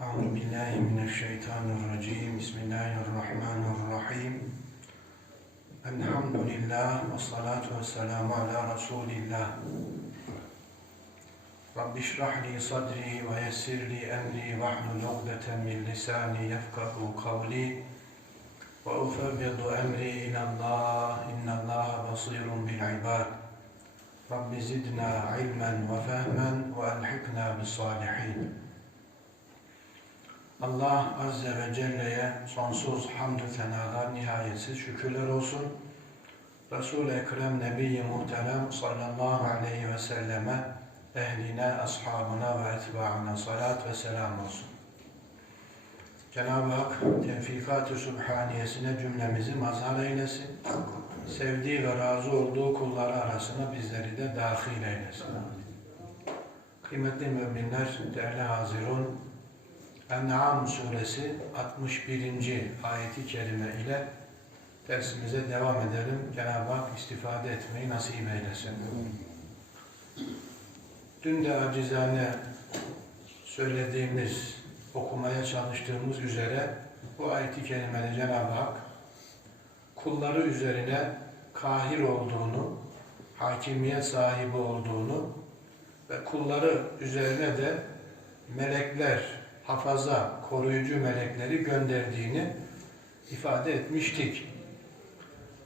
أعوذ بالله من الشيطان الرجيم. بسم الله الرحمن الرحيم. الحمد لله والصلاة والسلام على رسول الله. رب اشرح لي صدري ويسر لي أمري. واحلل عقدة من لساني يفقه قولي. وأفوض أمري إلى الله. إن الله بصير بالعباد. رب زدنا علما وفهما وألحقنا بالصالحين. Allah Azze ve Celle'ye sonsuz hamdü senalar, nihayetsiz şükürler olsun. Resul-i Ekrem Nebi-i Muhterem sallallahu aleyhi ve selleme, ehline, ashabına ve etbaına salat ve selam olsun. Cenab-ı Hak tevfikat-ı sübhaniyesine cümlemizi mazhar eylesin. Sevdiği ve razı olduğu kulları arasına bizleri de dahil eylesin. Kıymetli müminler, değerli hazirun, En'am suresi 61. ayeti kerime ile dersimize devam edelim. Cenab-ı Hak istifade etmeyi nasip eylesin. Dün de acizane söylediğimiz, okumaya çalıştığımız üzere bu ayeti kerimede Cenab-ı Hak kulları üzerine kahir olduğunu, hakimiyet sahibi olduğunu ve kulları üzerine de melekler, hafaza, koruyucu melekleri gönderdiğini ifade etmiştik.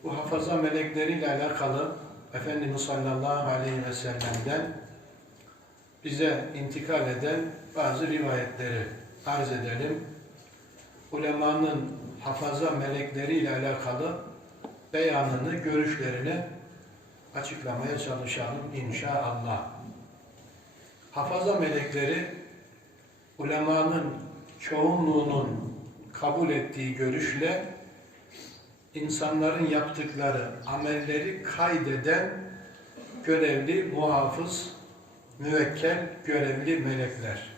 Bu hafaza melekleriyle alakalı Efendimiz sallallahu aleyhi ve sellem'den bize intikal eden bazı rivayetleri arz edelim. Ulemanın hafaza melekleriyle alakalı beyanını, görüşlerini açıklamaya çalışalım inşallah. Hafaza melekleri ulemanın çoğunluğunun kabul ettiği görüşle insanların yaptıkları amelleri kaydeden görevli, muhafız, müvekkel, görevli melekler.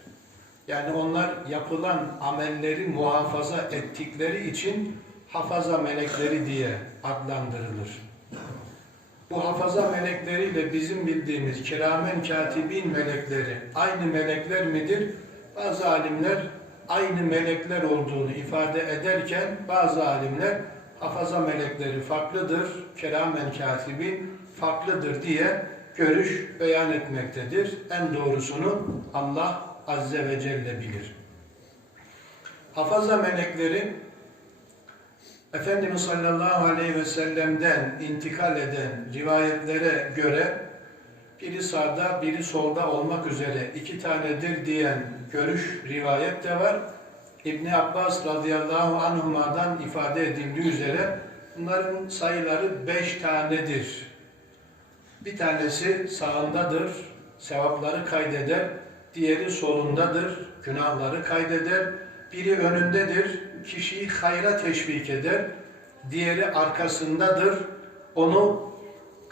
Yani onlar yapılan amelleri muhafaza ettikleri için hafaza melekleri diye adlandırılır. Bu hafaza melekleriyle bizim bildiğimiz kiramen katibin melekleri aynı melekler midir? Bazı alimler aynı melekler olduğunu ifade ederken bazı alimler hafaza melekleri farklıdır, keramen katibin farklıdır diye görüş beyan etmektedir. En doğrusunu Allah Azze ve Celle bilir. Hafaza melekleri Efendimiz sallallahu aleyhi ve sellem'den intikal eden rivayetlere göre biri sağda, biri solda olmak üzere iki tanedir diyen görüş, rivayet de var. İbni Abbas radıyallahu anhuma'dan ifade edildiği üzere bunların sayıları beş tanedir. Bir tanesi sağındadır, sevapları kaydeder, diğeri solundadır, günahları kaydeder, biri önündedir, kişiyi hayra teşvik eder, diğeri arkasındadır, onu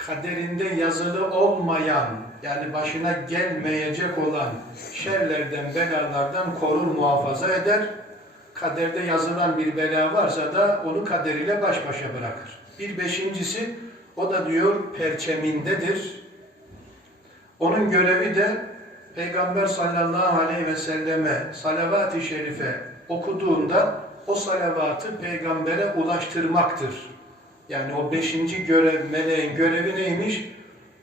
kaderinde yazılı olmayan yani başına gelmeyecek olan şerlerden, belalardan korur, muhafaza eder. Kaderde yazılan bir bela varsa da onu kaderiyle baş başa bırakır. Bir beşincisi o da diyor perçemindedir. Onun görevi de Peygamber sallallahu aleyhi ve selleme salavat-ı şerife okuduğunda o salavatı peygambere ulaştırmaktır. Yani o beşinci görev, meleğin görevi neymiş?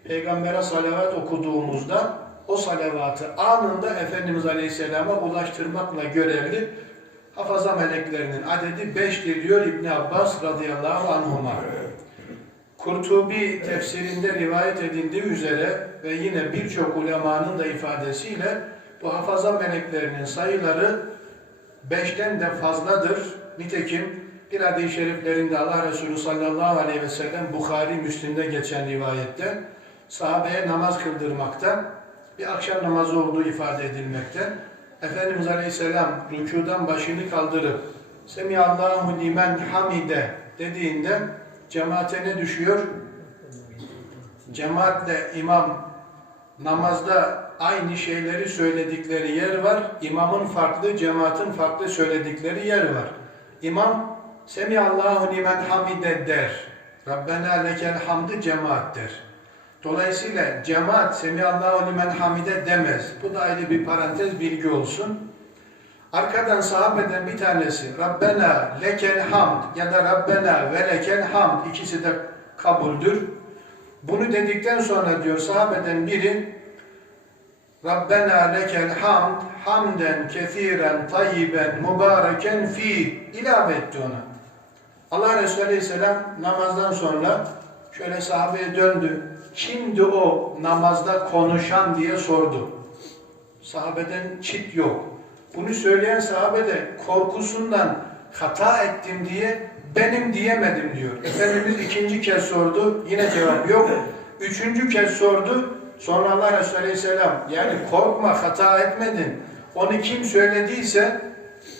Peygambere salavat okuduğumuzda o salavatı anında Efendimiz Aleyhisselam'a ulaştırmakla görevli hafaza meleklerinin adedi beştir diyor İbn Abbas radıyallahu anhuma. Kurtubi tefsirinde rivayet edildiği üzere ve yine birçok ulemanın da ifadesiyle bu hafaza meleklerinin sayıları beşten de fazladır. Nitekim bir hadis-i şeriflerinde Allah Resulü sallallahu aleyhi ve sellem Bukhari Müslim'de geçen rivayette sahabeye namaz kıldırmakta bir akşam namazı olduğu ifade edilmekte. Efendimiz Aleyhisselam rükudan başını kaldırıp Semiyallahu limen hamide dediğinde cemaate ne düşüyor? Cemaatle imam namazda aynı şeyleri söyledikleri yer var. İmamın farklı, cemaatin farklı söyledikleri yer var. İmam Semiyallahu limen hamide der. Rabbena lekel hamdı cemaat der. Dolayısıyla cemaat Semiyallahu limen hamide demez. Bu da ayrı bir parantez bilgi olsun. Arkadan sahabeden bir tanesi Rabbena lekel hamd ya da Rabbena ve lekel hamd ikisi de kabuldür. Bunu dedikten sonra diyor sahabeden biri Rabbena lekel hamd hamden kethiren tayyiben mübareken fi ilave etti ona. Allah Resulü Aleyhisselam namazdan sonra şöyle sahabeye döndü. Kimdi o namazda konuşan diye sordu. Sahabeden çit yok. Bunu söyleyen sahabe de korkusundan hata ettim diye benim diyemedim diyor. Efendimiz ikinci kez sordu. Yine cevap yok. Üçüncü kez sordu. Sonra Allah Resulü Aleyhisselam yani korkma hata etmedin. Onu kim söylediyse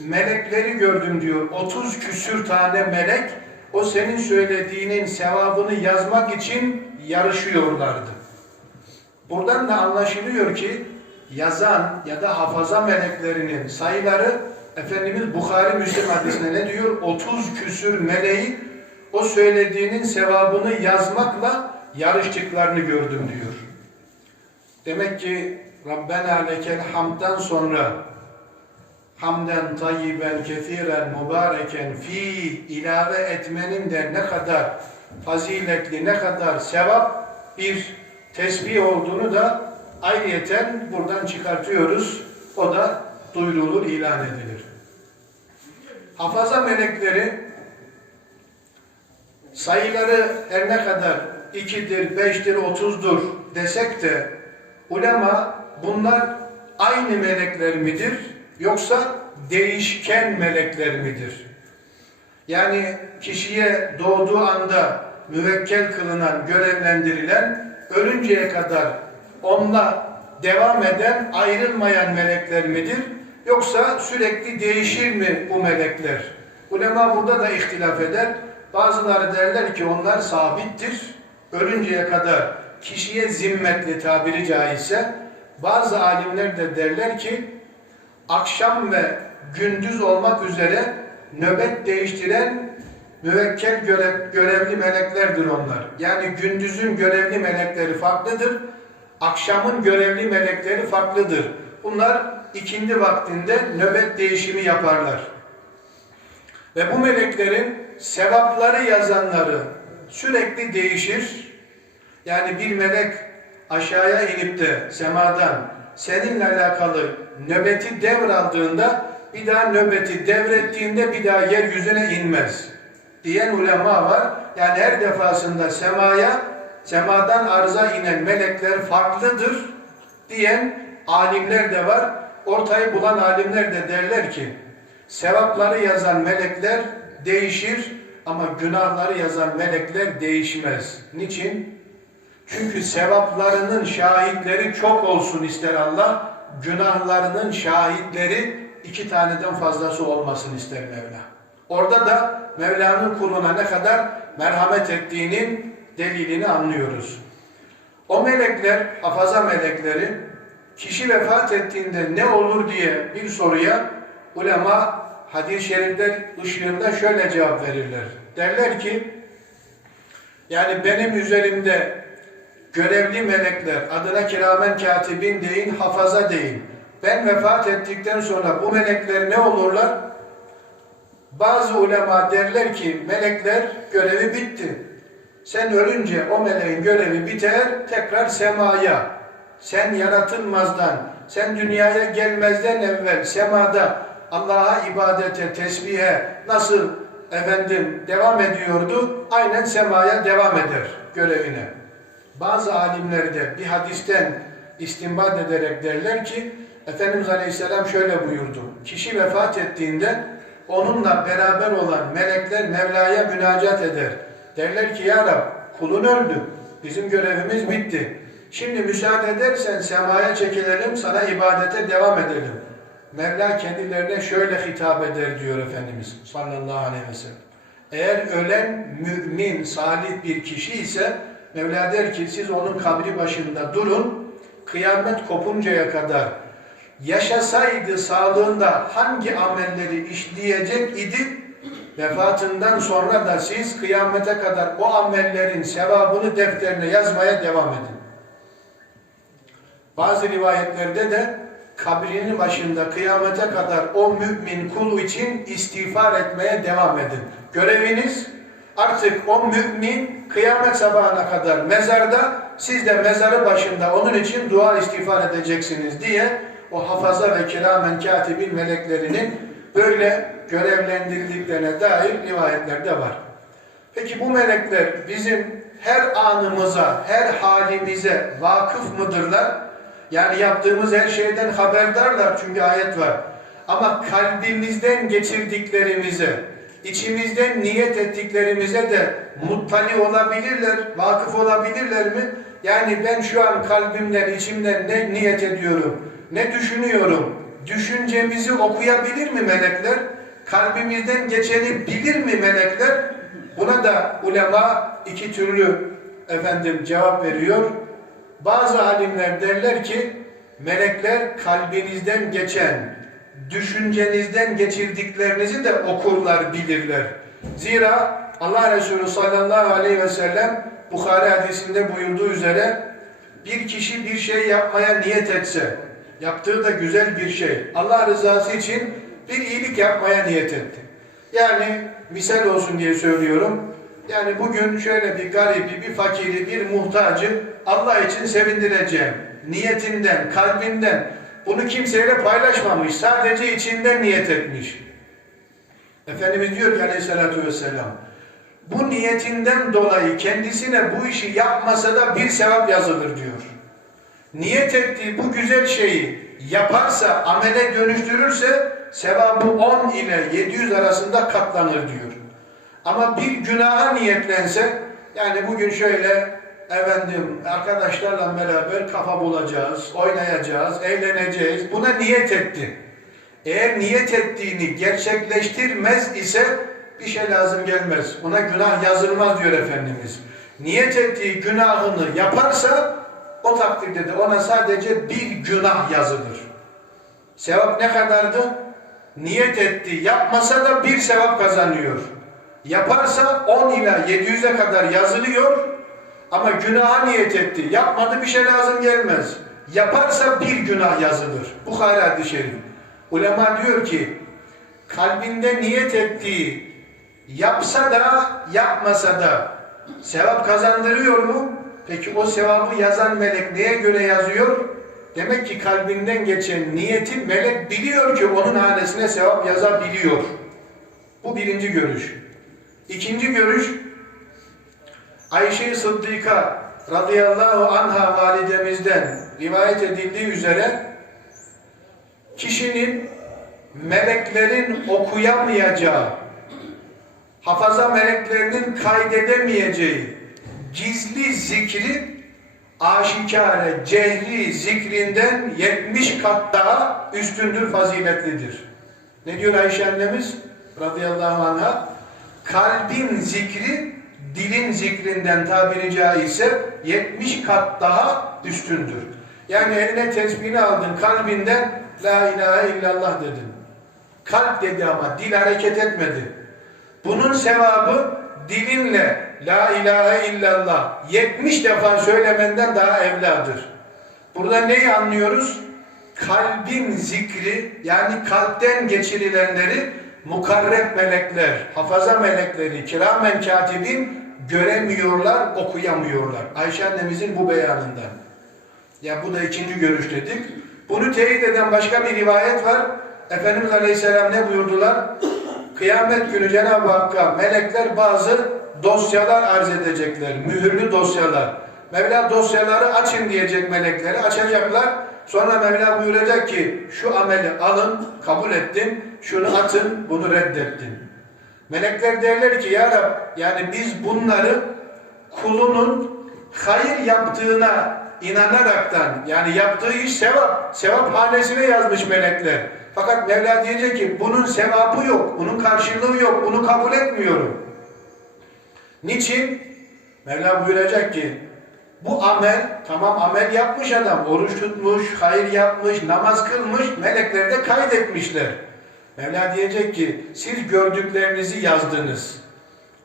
melekleri gördüm diyor. 30 küsür tane melek o senin söylediğinin sevabını yazmak için yarışıyorlardı. Buradan da anlaşılıyor ki yazan ya da hafaza meleklerinin sayıları Efendimiz Bukhari Müslim hadisinde ne diyor? 30 küsür meleği o söylediğinin sevabını yazmakla yarıştıklarını gördüm diyor. Demek ki Rabbena lekel hamddan sonra hamden tayyiben kethiren mübareken fi ilave etmenin de ne kadar faziletli, ne kadar sevap bir tesbih olduğunu da ayrıyeten buradan çıkartıyoruz. O da duyurulur, ilan edilir. Hafaza melekleri sayıları her ne kadar ikidir, beştir, otuzdur desek de ulema bunlar aynı melekler midir yoksa değişken melekler midir? Yani kişiye doğduğu anda müvekkel kılınan, görevlendirilen, ölünceye kadar onunla devam eden, ayrılmayan melekler midir? Yoksa sürekli değişir mi bu melekler? Ulema burada da ihtilaf eder. Bazıları derler ki onlar sabittir. Ölünceye kadar kişiye zimmetli tabiri caizse. Bazı alimler de derler ki akşam ve gündüz olmak üzere nöbet değiştiren müvekkel görev, görevli meleklerdir onlar. Yani gündüzün görevli melekleri farklıdır. Akşamın görevli melekleri farklıdır. Bunlar ikindi vaktinde nöbet değişimi yaparlar. Ve bu meleklerin sevapları yazanları sürekli değişir. Yani bir melek aşağıya inip de semadan seninle alakalı nöbeti devraldığında bir daha nöbeti devrettiğinde bir daha yeryüzüne inmez. Diyen ulema var. Yani her defasında semaya, semadan arza inen melekler farklıdır diyen alimler de var. Ortayı bulan alimler de derler ki sevapları yazan melekler değişir ama günahları yazan melekler değişmez. Niçin? Çünkü sevaplarının şahitleri çok olsun ister Allah, günahlarının şahitleri iki taneden fazlası olmasın ister Mevla. Orada da Mevla'nın kuluna ne kadar merhamet ettiğinin delilini anlıyoruz. O melekler, hafaza melekleri, kişi vefat ettiğinde ne olur diye bir soruya ulema hadis-i şerifler ışığında şöyle cevap verirler. Derler ki, yani benim üzerimde görevli melekler, adına kiramen katibin deyin, hafaza deyin. Ben vefat ettikten sonra bu melekler ne olurlar? Bazı ulema derler ki melekler görevi bitti. Sen ölünce o meleğin görevi biter, tekrar semaya. Sen yaratılmazdan, sen dünyaya gelmezden evvel semada Allah'a ibadete, tesbihe nasıl efendim devam ediyordu? Aynen semaya devam eder görevine. Bazı alimler de bir hadisten istinbat ederek derler ki Efendimiz Aleyhisselam şöyle buyurdu. Kişi vefat ettiğinde onunla beraber olan melekler Mevla'ya münacat eder. Derler ki ya Rab kulun öldü. Bizim görevimiz bitti. Şimdi müsaade edersen semaya çekilelim sana ibadete devam edelim. Mevla kendilerine şöyle hitap eder diyor Efendimiz sallallahu aleyhi ve sellem. Eğer ölen mümin, salih bir kişi ise Mevla der ki siz onun kabri başında durun. Kıyamet kopuncaya kadar yaşasaydı sağlığında hangi amelleri işleyecek idi? Vefatından sonra da siz kıyamete kadar o amellerin sevabını defterine yazmaya devam edin. Bazı rivayetlerde de kabrinin başında kıyamete kadar o mümin kulu için istiğfar etmeye devam edin. Göreviniz artık o mümin kıyamet sabahına kadar mezarda siz de mezarı başında onun için dua istiğfar edeceksiniz diye o hafaza ve kiramen katibin meleklerinin böyle görevlendirildiklerine dair rivayetlerde var. Peki bu melekler bizim her anımıza, her halimize vakıf mıdırlar? Yani yaptığımız her şeyden haberdarlar çünkü ayet var. Ama kalbimizden geçirdiklerimize, içimizden niyet ettiklerimize de muttali olabilirler, vakıf olabilirler mi? Yani ben şu an kalbimden, içimden ne niyet ediyorum, ne düşünüyorum, düşüncemizi okuyabilir mi melekler? Kalbimizden geçeni bilir mi melekler? Buna da ulema iki türlü efendim cevap veriyor. Bazı alimler derler ki melekler kalbinizden geçen, düşüncenizden geçirdiklerinizi de okurlar, bilirler. Zira Allah Resulü sallallahu aleyhi ve sellem Bukhari hadisinde buyurduğu üzere bir kişi bir şey yapmaya niyet etse, yaptığı da güzel bir şey, Allah rızası için bir iyilik yapmaya niyet etti. Yani misal olsun diye söylüyorum. Yani bugün şöyle bir garibi, bir fakiri, bir muhtacı Allah için sevindireceğim. Niyetinden, kalbinden bunu kimseyle paylaşmamış. Sadece içinden niyet etmiş. Efendimiz diyor ki aleyhissalatü vesselam bu niyetinden dolayı kendisine bu işi yapmasa da bir sevap yazılır diyor. Niyet ettiği bu güzel şeyi yaparsa, amele dönüştürürse sevabı 10 ile 700 arasında katlanır diyor. Ama bir günaha niyetlense, yani bugün şöyle efendim arkadaşlarla beraber kafa bulacağız, oynayacağız, eğleneceğiz. Buna niyet etti. Eğer niyet ettiğini gerçekleştirmez ise bir şey lazım gelmez. Buna günah yazılmaz diyor Efendimiz. Niyet ettiği günahını yaparsa o takdirde de ona sadece bir günah yazılır. Sevap ne kadardı? Niyet etti, yapmasa da bir sevap kazanıyor. Yaparsa 10 ila 700'e kadar yazılıyor. Ama günaha niyet etti. Yapmadı bir şey lazım gelmez. Yaparsa bir günah yazılır. Bukhari hadis-i şerif. Ulema diyor ki kalbinde niyet ettiği yapsa da yapmasa da sevap kazandırıyor mu? Peki o sevabı yazan melek neye göre yazıyor? Demek ki kalbinden geçen niyeti melek biliyor ki onun hanesine sevap yazabiliyor. Bu birinci görüş. İkinci görüş Ayşe-i Sıddika radıyallahu anha validemizden rivayet edildiği üzere kişinin meleklerin okuyamayacağı, hafaza meleklerinin kaydedemeyeceği gizli zikri aşikare, cehri zikrinden 70 kat daha üstündür, faziletlidir. Ne diyor Ayşe annemiz radıyallahu anh'a? Kalbin zikri dilin zikrinden tabiri caizse 70 kat daha üstündür. Yani eline tesbihini aldın kalbinden La ilahe illallah dedin. Kalp dedi ama dil hareket etmedi. Bunun sevabı dilinle La ilahe illallah 70 defa söylemenden daha evladır. Burada neyi anlıyoruz? Kalbin zikri yani kalpten geçirilenleri mukarreb melekler, hafaza melekleri, kiramen katibin göremiyorlar, okuyamıyorlar. Ayşe annemizin bu beyanından. Ya bu da ikinci görüş dedik. Bunu teyit eden başka bir rivayet var. Efendimiz Aleyhisselam ne buyurdular? Kıyamet günü Cenab-ı Hakk'a melekler bazı dosyalar arz edecekler. Mühürlü dosyalar. Mevla dosyaları açın diyecek melekleri. Açacaklar. Sonra Mevla buyuracak ki şu ameli alın, kabul ettim. Şunu atın, bunu reddettim. Melekler derler ki ya Rab yani biz bunları kulunun hayır yaptığına inanaraktan yani yaptığı iş sevap, sevap hanesine yazmış melekler. Fakat Mevla diyecek ki bunun sevabı yok, bunun karşılığı yok, bunu kabul etmiyorum. Niçin? Mevla buyuracak ki bu amel, tamam amel yapmış adam, oruç tutmuş, hayır yapmış, namaz kılmış, melekler de kaydetmişler. Mevla diyecek ki siz gördüklerinizi yazdınız.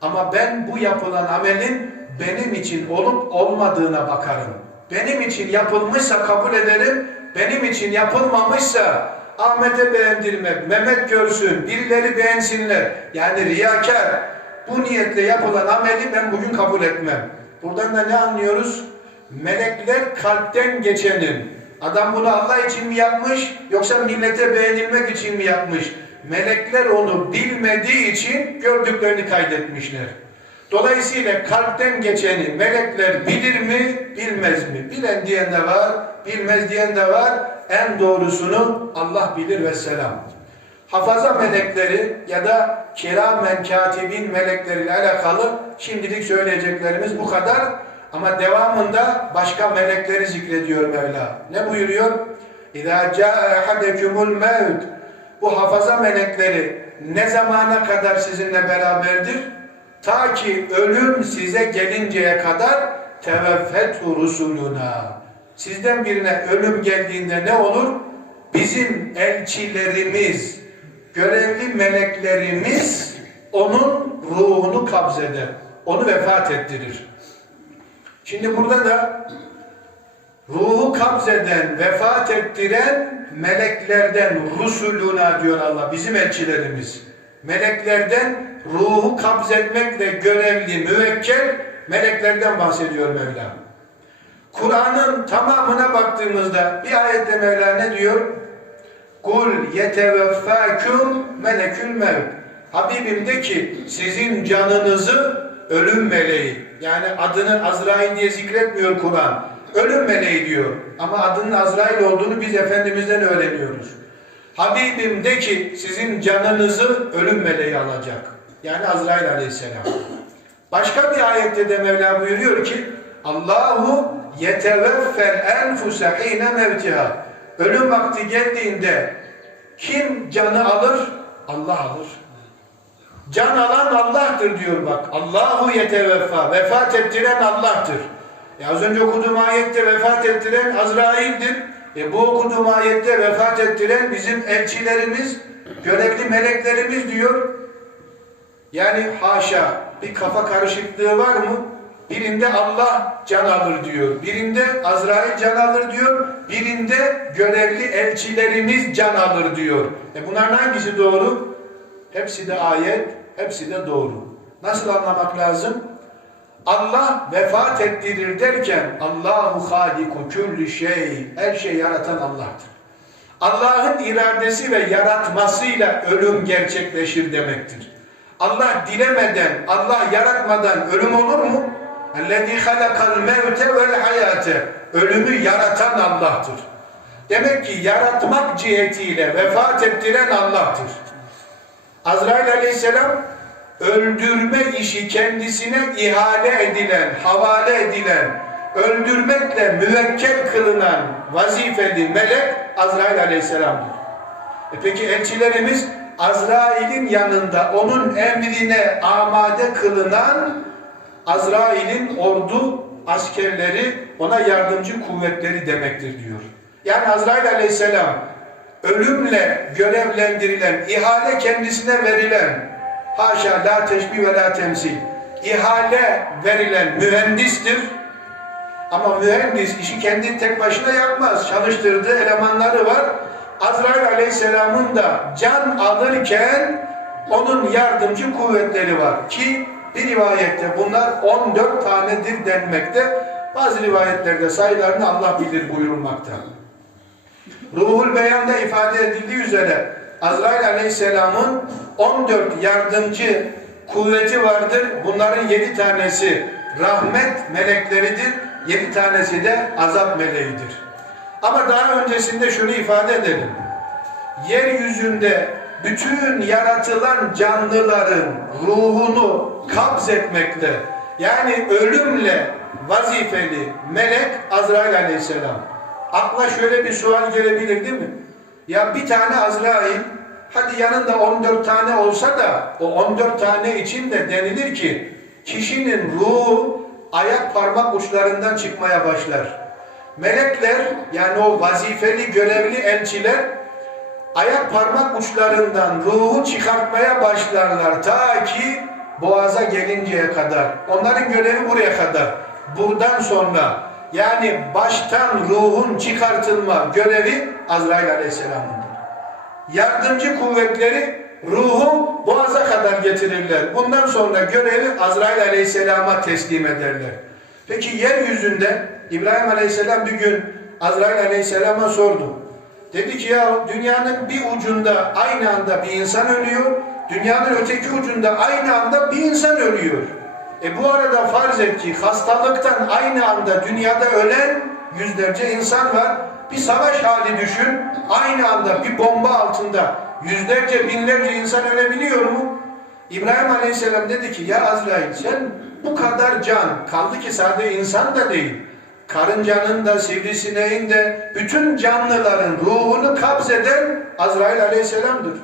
Ama ben bu yapılan amelin benim için olup olmadığına bakarım. Benim için yapılmışsa kabul ederim, benim için yapılmamışsa Ahmet'e beğendirmek, Mehmet görsün, birileri beğensinler. Yani riyakar bu niyetle yapılan ameli ben bugün kabul etmem. Buradan da ne anlıyoruz? Melekler kalpten geçenin. Adam bunu Allah için mi yapmış yoksa millete beğenilmek için mi yapmış? Melekler onu bilmediği için gördüklerini kaydetmişler. Dolayısıyla kalpten geçeni melekler bilir mi, bilmez mi? Bilen diyen de var, bilmez diyen de var. En doğrusunu Allah bilir ve selam. Hafaza melekleri ya da kiramen katibin melekleriyle alakalı şimdilik söyleyeceklerimiz bu kadar. Ama devamında başka melekleri zikrediyor Mevla. Ne buyuruyor? İzâ câe ahadekümül mevt. Bu hafaza melekleri ne zamana kadar sizinle beraberdir? Ta ki ölüm size gelinceye kadar teveffethu rusuluna. Sizden birine ölüm geldiğinde ne olur? Bizim elçilerimiz, görevli meleklerimiz onun ruhunu kabzeder. Onu vefat ettirir. Şimdi burada da ruhu kabzeden, vefat ettiren meleklerden rusuluna diyor Allah, bizim elçilerimiz. Meleklerden ruhu kabzetmekle görevli, müvekkel meleklerden bahsediyor Mevla. Kur'an'ın tamamına baktığımızda bir ayette Mevla ne diyor? Kul yeteveffâküm melekül mevt. Habibim de ki sizin canınızı ölüm meleği. Yani adını Azrail diye zikretmiyor Kur'an. Ölüm meleği diyor. Ama adının Azrail olduğunu biz Efendimiz'den öğreniyoruz. Habibim de ki sizin canınızı ölüm meleği alacak. Yani Azrail aleyhisselam. Başka bir ayette de Mevla buyuruyor ki Allahu yeteveffel enfuse hine mevtiha. Ölüm vakti geldiğinde kim canı alır? Allah alır. Can alan Allah'tır diyor bak. Allahu yeteveffa. Vefat ettiren Allah'tır. Ya az önce okuduğum ayette vefat ettiren Azrail'dir. E bu okuduğum ayette vefat ettiren bizim elçilerimiz, görevli meleklerimiz diyor. Yani haşa bir kafa karışıklığı var mı? Birinde Allah can alır diyor. Birinde Azrail can alır diyor. Birinde görevli elçilerimiz can alır diyor. E bunların hangisi doğru? Hepsi de ayet, hepsi de doğru. Nasıl anlamak lazım? Allah vefat ettirir derken Allahu haliku külli şey her şeyi yaratan Allah'tır. Allah'ın iradesi ve yaratmasıyla ölüm gerçekleşir demektir. Allah dilemeden, Allah yaratmadan ölüm olur mu? Ellezî halakal mevte vel hayate. Ölümü yaratan Allah'tır. Demek ki yaratmak cihetiyle vefat ettiren Allah'tır. Azrail aleyhisselam öldürme işi kendisine ihale edilen, havale edilen, öldürmekle müvekkel kılınan vazifeli melek Azrail aleyhisselamdır. E peki elçilerimiz Azrail'in yanında onun emrine amade kılınan Azrail'in ordu askerleri ona yardımcı kuvvetleri demektir diyor. Yani Azrail aleyhisselam ölümle görevlendirilen, ihale kendisine verilen, haşa la teşbih ve la temsil, ihale verilen mühendistir. Ama mühendis işi kendi tek başına yapmaz. Çalıştırdığı elemanları var. Azrail aleyhisselamın da can alırken onun yardımcı kuvvetleri var ki bir rivayette bunlar 14 tanedir denmekte. Bazı rivayetlerde sayılarını Allah bilir buyurulmakta. Ruhul Beyan'da ifade edildiği üzere Azrail Aleyhisselam'ın 14 yardımcı kuvveti vardır. Bunların 7 tanesi rahmet melekleridir. 7 tanesi de azap meleğidir. Ama daha öncesinde şunu ifade edelim. Yeryüzünde bütün yaratılan canlıların ruhunu kabz etmekle yani ölümle vazifeli melek Azrail Aleyhisselam. Akla şöyle bir sual gelebilir değil mi? Ya bir tane Azrail hadi yanında 14 tane olsa da o 14 tane için de denilir ki kişinin ruhu ayak parmak uçlarından çıkmaya başlar. Melekler yani o vazifeli görevli elçiler ayak parmak uçlarından ruhu çıkartmaya başlarlar ta ki boğaza gelinceye kadar. Onların görevi buraya kadar. Buradan sonra yani baştan ruhun çıkartılma görevi Azrail Aleyhisselam'ındır. Yardımcı kuvvetleri ruhu boğaza kadar getirirler. Bundan sonra görevi Azrail Aleyhisselam'a teslim ederler. Peki yeryüzünde İbrahim Aleyhisselam bir gün Azrail Aleyhisselam'a sordu. Dedi ki ya dünyanın bir ucunda aynı anda bir insan ölüyor, dünyanın öteki ucunda aynı anda bir insan ölüyor. E bu arada farz et ki hastalıktan aynı anda dünyada ölen yüzlerce insan var. Bir savaş hali düşün, aynı anda bir bomba altında yüzlerce binlerce insan ölebiliyor mu? İbrahim Aleyhisselam dedi ki ya Azrail sen bu kadar can kaldı ki sadece insan da değil. Karıncanın da sivrisineğin de bütün canlıların ruhunu kabzeden Azrail Aleyhisselam'dır.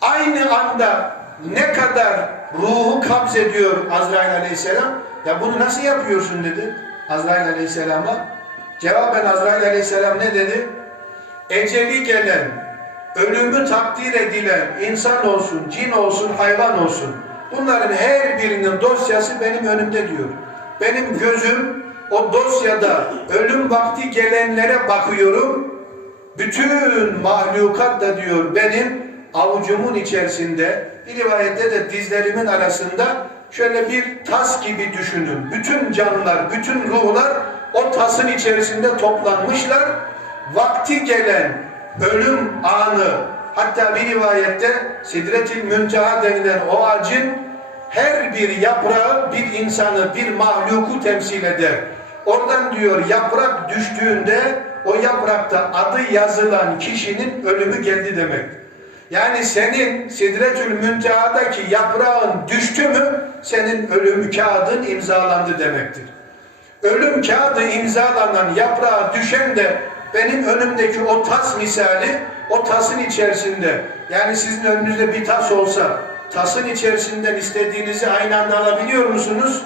Aynı anda ne kadar ruhu kabzediyor Azrail Aleyhisselam? Ya bunu nasıl yapıyorsun dedi Azrail Aleyhisselam'a. Cevaben Azrail Aleyhisselam ne dedi? Eceli gelen, ölümü takdir edilen insan olsun, cin olsun, hayvan olsun. Bunların her birinin dosyası benim önümde diyor. Benim gözüm o dosyada ölüm vakti gelenlere bakıyorum. Bütün mahlukat da diyor benim avucumun içerisinde, bir rivayette de dizlerimin arasında şöyle bir tas gibi düşünün. Bütün canlılar, bütün ruhlar o tasın içerisinde toplanmışlar. Vakti gelen ölüm anı, hatta bir rivayette Sidretil Münteha denilen o ağacın her bir yaprağı bir insanı, bir mahluku temsil eder. Oradan diyor yaprak düştüğünde o yaprakta adı yazılan kişinin ölümü geldi demek. Yani senin Sidretül Münteha'daki yaprağın düştü mü senin ölüm kağıdın imzalandı demektir. Ölüm kağıdı imzalanan yaprağa düşen de benim önümdeki o tas misali o tasın içerisinde yani sizin önünüzde bir tas olsa tasın içerisinden istediğinizi aynı anda alabiliyor musunuz?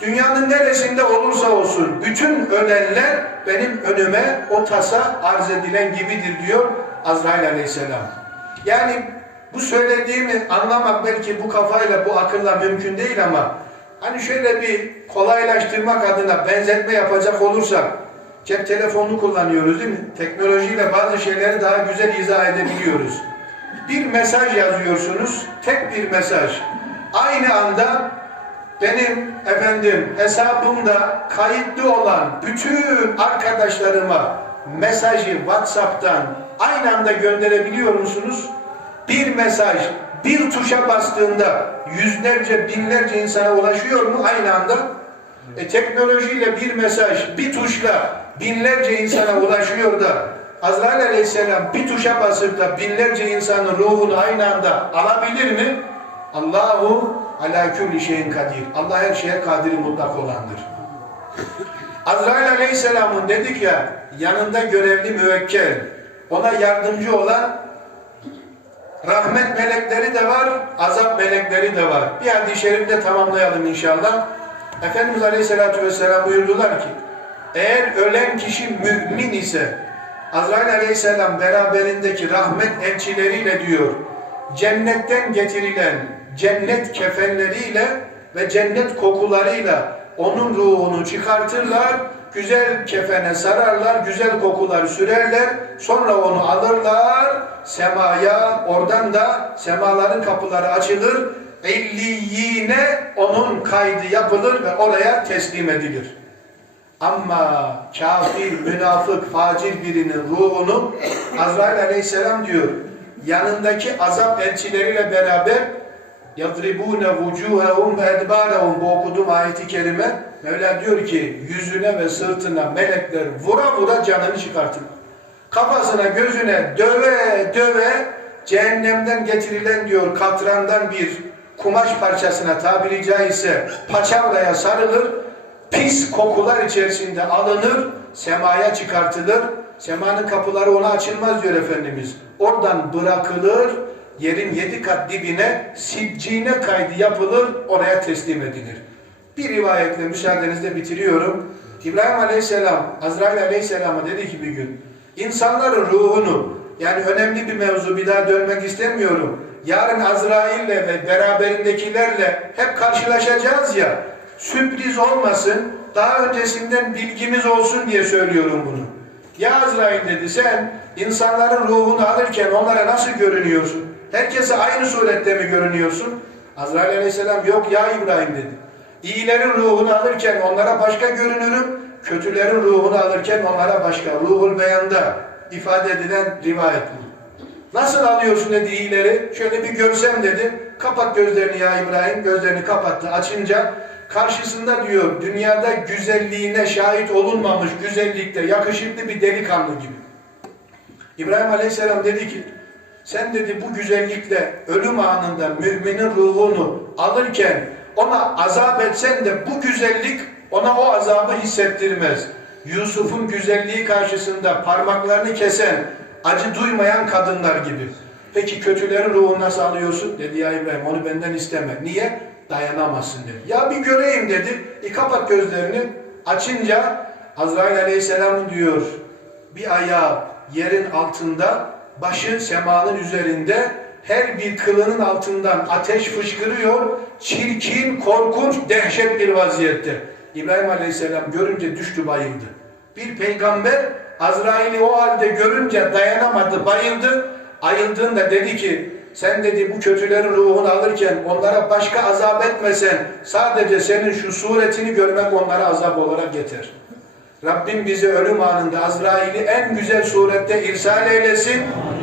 Dünyanın neresinde olursa olsun bütün ölenler benim önüme o tasa arz edilen gibidir diyor Azrail Aleyhisselam. Yani bu söylediğimi anlamak belki bu kafayla, bu akılla mümkün değil ama hani şöyle bir kolaylaştırmak adına benzetme yapacak olursak cep telefonunu kullanıyoruz değil mi? Teknolojiyle bazı şeyleri daha güzel izah edebiliyoruz. Bir mesaj yazıyorsunuz, tek bir mesaj. Aynı anda benim efendim hesabımda kayıtlı olan bütün arkadaşlarıma mesajı WhatsApp'tan aynı anda gönderebiliyor musunuz? Bir mesaj bir tuşa bastığında yüzlerce binlerce insana ulaşıyor mu aynı anda? E, teknolojiyle bir mesaj bir tuşla binlerce insana ulaşıyor da Azrail Aleyhisselam bir tuşa basıp da binlerce insanın ruhunu aynı anda alabilir mi? Allahu ala külli şeyin kadir. Allah her şeye kadir mutlak olandır. Azrail Aleyhisselam'ın dedik ya yanında görevli müvekkel ona yardımcı olan rahmet melekleri de var, azap melekleri de var. Bir hadis-i şerifte tamamlayalım inşallah. Efendimiz Aleyhisselatü Vesselam buyurdular ki eğer ölen kişi mümin ise Azrail Aleyhisselam beraberindeki rahmet elçileriyle diyor cennetten getirilen cennet kefenleriyle ve cennet kokularıyla onun ruhunu çıkartırlar, güzel kefene sararlar, güzel kokular sürerler, sonra onu alırlar. Semaya, oradan da semaların kapıları açılır, elliyine onun kaydı yapılır ve oraya teslim edilir. Ama kafir, münafık, facir birinin ruhunu Azrail aleyhisselam diyor, yanındaki azap elçileriyle beraber vucuhehum ve edbarehum bu okuduğum ayeti kerime Mevla diyor ki yüzüne ve sırtına melekler vura vura canını çıkartır. Kafasına gözüne döve döve cehennemden getirilen diyor katrandan bir kumaş parçasına tabiri caizse paçavraya sarılır pis kokular içerisinde alınır semaya çıkartılır semanın kapıları ona açılmaz diyor Efendimiz oradan bırakılır yerin yedi kat dibine siccine kaydı yapılır oraya teslim edilir. Bir rivayetle müsaadenizle bitiriyorum. İbrahim Aleyhisselam, Azrail Aleyhisselam'a dedi ki bir gün, insanların ruhunu, yani önemli bir mevzu bir daha dönmek istemiyorum. Yarın Azrail'le ve beraberindekilerle hep karşılaşacağız ya, sürpriz olmasın, daha öncesinden bilgimiz olsun diye söylüyorum bunu. Ya Azrail dedi sen insanların ruhunu alırken onlara nasıl görünüyorsun? Herkese aynı surette mi görünüyorsun? Azrail aleyhisselam yok ya İbrahim dedi. İyilerin ruhunu alırken onlara başka görünürüm, kötülerin ruhunu alırken onlara başka. Ruhul beyanda ifade edilen rivayet bu. Nasıl alıyorsun dedi iyileri? Şöyle bir görsem dedi. Kapat gözlerini ya İbrahim. Gözlerini kapattı. Açınca karşısında diyor dünyada güzelliğine şahit olunmamış güzellikte yakışıklı bir delikanlı gibi. İbrahim Aleyhisselam dedi ki sen dedi bu güzellikle ölüm anında müminin ruhunu alırken ona azap etsen de bu güzellik ona o azabı hissettirmez. Yusuf'un güzelliği karşısında parmaklarını kesen, acı duymayan kadınlar gibi. Peki kötülerin ruhunu nasıl alıyorsun? Dedi ya İbrahim onu benden isteme. Niye? Dayanamazsın dedi. Ya bir göreyim dedi. E kapat gözlerini. Açınca Azrail Aleyhisselam diyor bir ayağı yerin altında, başı semanın üzerinde, her bir kılının altından ateş fışkırıyor, çirkin, korkunç, dehşet bir vaziyette. İbrahim Aleyhisselam görünce düştü bayıldı. Bir peygamber Azrail'i o halde görünce dayanamadı, bayıldı. Ayıldığında dedi ki, sen dedi bu kötülerin ruhunu alırken onlara başka azap etmesen, sadece senin şu suretini görmek onlara azap olarak yeter. Rabbim bizi ölüm anında Azrail'i en güzel surette irsal eylesin.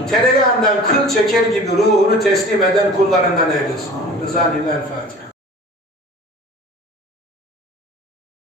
Tereyağından kıl çeker gibi ruhunu teslim eden kullarından eylesin. Rızan ile Fatiha.